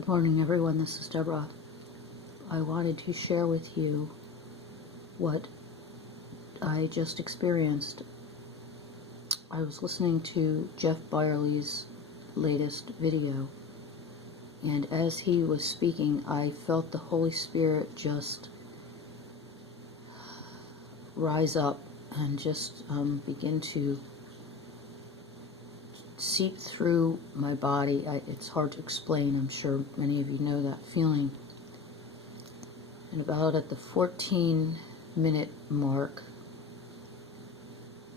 Good morning, everyone. This is Deborah. I wanted to share with you what I just experienced. I was listening to Jeff Byerly's latest video, and as he was speaking, I felt the Holy Spirit just rise up and just begin to seep through my body. It's hard to explain. I'm sure many of you know that feeling. And about at the 14-minute mark,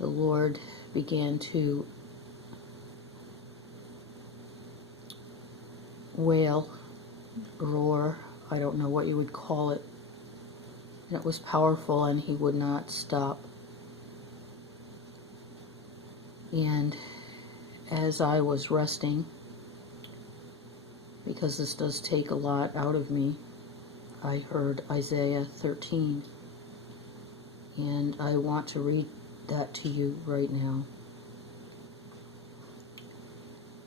the Lord began to wail, roar, I don't know what you would call it. And it was powerful, and he would not stop. And as I was resting, because this does take a lot out of me, I heard Isaiah 13, and I want to read that to you right now.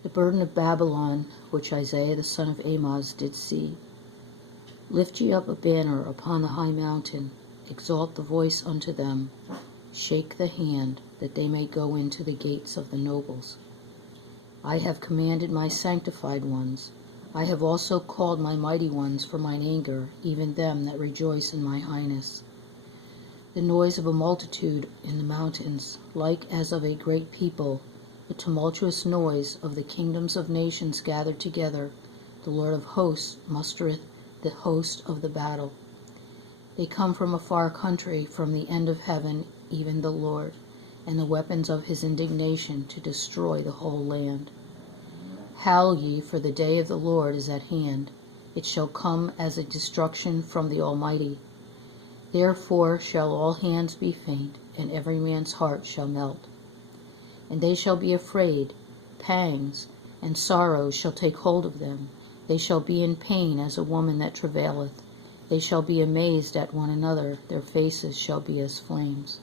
The burden of Babylon, which Isaiah the son of Amoz did see. Lift ye up a banner upon the high mountain, exalt the voice unto them, shake the hand, that they may go into the gates of the nobles. I have commanded my sanctified ones. I have also called my mighty ones for mine anger, even them that rejoice in my highness. The noise of a multitude in the mountains, like as of a great people, the tumultuous noise of the kingdoms of nations gathered together, the Lord of hosts mustereth the host of the battle. They come from a far country, from the end of heaven, even the Lord, and the weapons of his indignation to destroy the whole land. Howl ye, for the day of the Lord is at hand. It shall come as a destruction from the Almighty. Therefore shall all hands be faint, and every man's heart shall melt. And they shall be afraid, pangs, and sorrows shall take hold of them. They shall be in pain as a woman that travaileth. They shall be amazed at one another, their faces shall be as flames.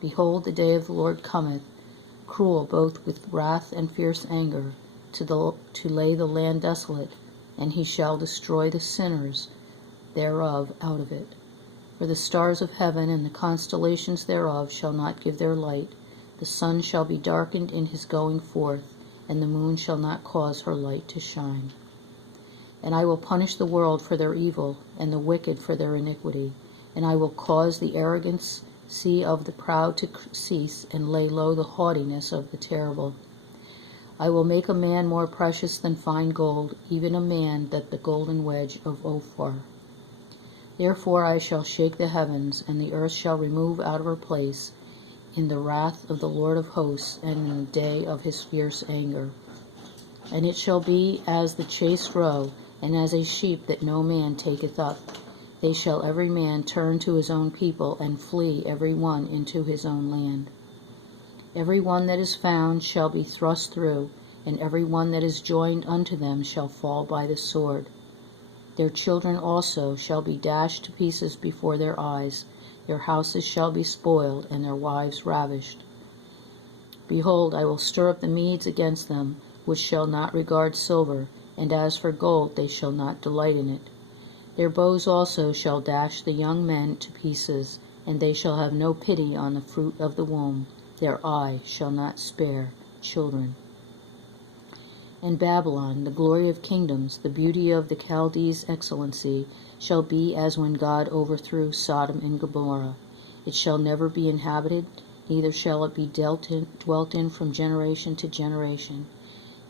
Behold, the day of the Lord cometh, cruel both with wrath and fierce anger, to lay the land desolate, and he shall destroy the sinners thereof out of it. For the stars of heaven and the constellations thereof shall not give their light. The sun shall be darkened in his going forth, and the moon shall not cause her light to shine. And I will punish the world for their evil, and the wicked for their iniquity. And I will cause the arrogancy of the proud to cease, and lay low the haughtiness of the terrible. I will make a man more precious than fine gold, even a man that the golden wedge of Ophir. Therefore I shall shake the heavens, and the earth shall remove out of her place, in the wrath of the Lord of hosts, and in the day of his fierce anger. And it shall be as the chased roe, and as a sheep that no man taketh up. They shall every man turn to his own people, and flee every one into his own land. Every one that is found shall be thrust through, and every one that is joined unto them shall fall by the sword. Their children also shall be dashed to pieces before their eyes. Their houses shall be spoiled, and their wives ravished. Behold, I will stir up the Medes against them, which shall not regard silver, and as for gold they shall not delight in it. Their bows also shall dash the young men to pieces, and they shall have no pity on the fruit of the womb. Their eye shall not spare children. And Babylon, the glory of kingdoms, the beauty of the Chaldees' excellency, shall be as when God overthrew Sodom and Gomorrah. It shall never be inhabited, neither shall it be dwelt in from generation to generation.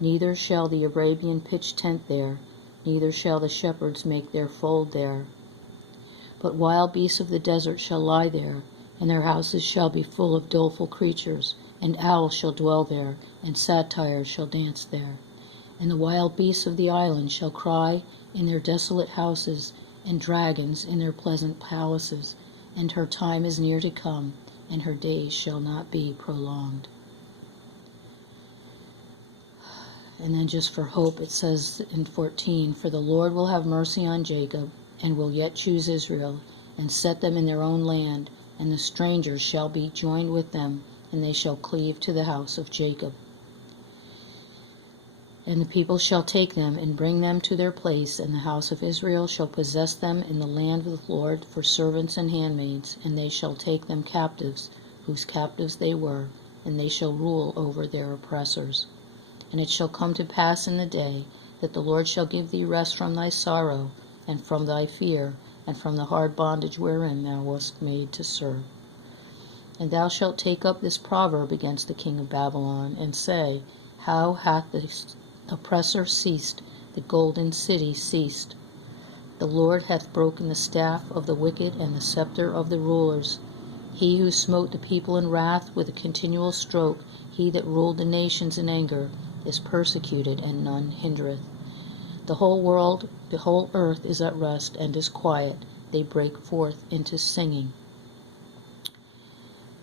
Neither shall the Arabian pitch tent there, neither shall the shepherds make their fold there. But wild beasts of the desert shall lie there, and their houses shall be full of doleful creatures, and owls shall dwell there, and satyrs shall dance there. And the wild beasts of the island shall cry in their desolate houses, and dragons in their pleasant palaces. And her time is near to come, and her days shall not be prolonged. And then just for hope, it says in 14, For the Lord will have mercy on Jacob, and will yet choose Israel, and set them in their own land, and the strangers shall be joined with them, and they shall cleave to the house of Jacob. And the people shall take them and bring them to their place, and the house of Israel shall possess them in the land of the Lord for servants and handmaids, and they shall take them captives, whose captives they were, and they shall rule over their oppressors. And it shall come to pass in the day that the Lord shall give thee rest from thy sorrow, and from thy fear, and from the hard bondage wherein thou wast made to serve. And thou shalt take up this proverb against the king of Babylon, and say, How hath the oppressor ceased, the golden city ceased? The Lord hath broken the staff of the wicked and the scepter of the rulers. He who smote the people in wrath with a continual stroke, he that ruled the nations in anger, is persecuted, and none hindereth. The whole world, the whole earth is at rest and is quiet. They break forth into singing.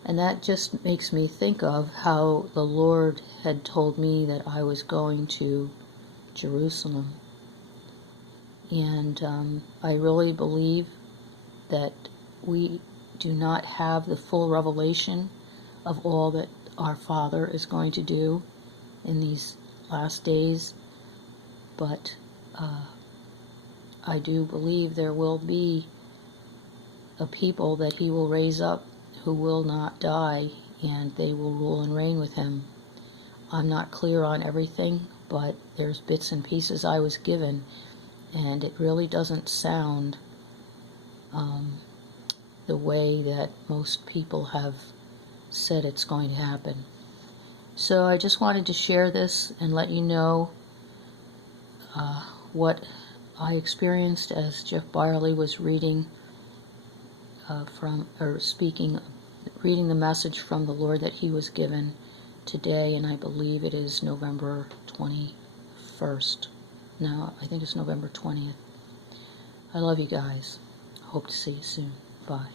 And that just makes me think of how the Lord had told me that I was going to Jerusalem. And I really believe that we do not have the full revelation of all that our Father is going to do in these last days, but I do believe there will be a people that he will raise up who will not die, and they will rule and reign with him. I'm not clear on everything, but there's bits and pieces I was given, and it really doesn't sound the way that most people have said it's going to happen. So I just wanted to share this and let you know what I experienced as Jeff Byerly was reading reading the message from the Lord that he was given today, and I believe it is November 21st. No, I think it's November 20th. I love you guys. Hope to see you soon. Bye.